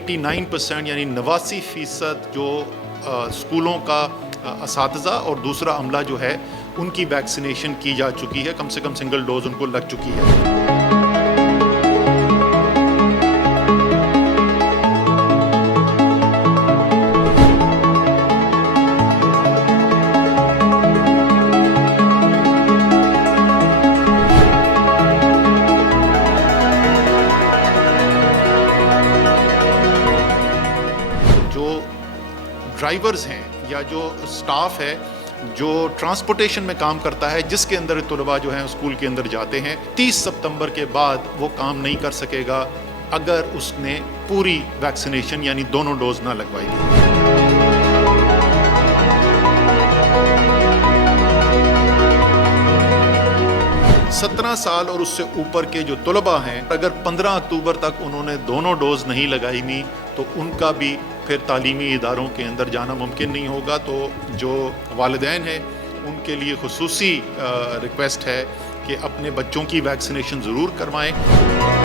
89% यानी 89% जो स्कूलों का असातिज़ा और दूसरा अमला जो है उनकी वैक्सीनेशन की जा चुकी है, कम से कम सिंगल डोज उनको लग चुकी है। ड्राइवर्स हैं या जो स्टाफ है जो ट्रांसपोर्टेशन में काम करता है, जिसके अंदर तलबा जो हैं स्कूल के अंदर जाते हैं, 30 सितंबर के बाद वो काम नहीं कर सकेगा अगर उसने पूरी वैक्सीनेशन यानी दोनों डोज ना लगवाई थी। 17 साल और उससे ऊपर के जो तलबा हैं, अगर 15 अक्टूबर तक उन्होंने दोनों डोज नहीं लगाई हुई तो उनका भी फिर तालीमी इदारों के अंदर जाना मुमकिन नहीं होगा। तो जो वालिदैन हैं उनके लिए खुसूसी रिक्वेस्ट है कि अपने बच्चों की वैक्सीनेशन ज़रूर करवाएं।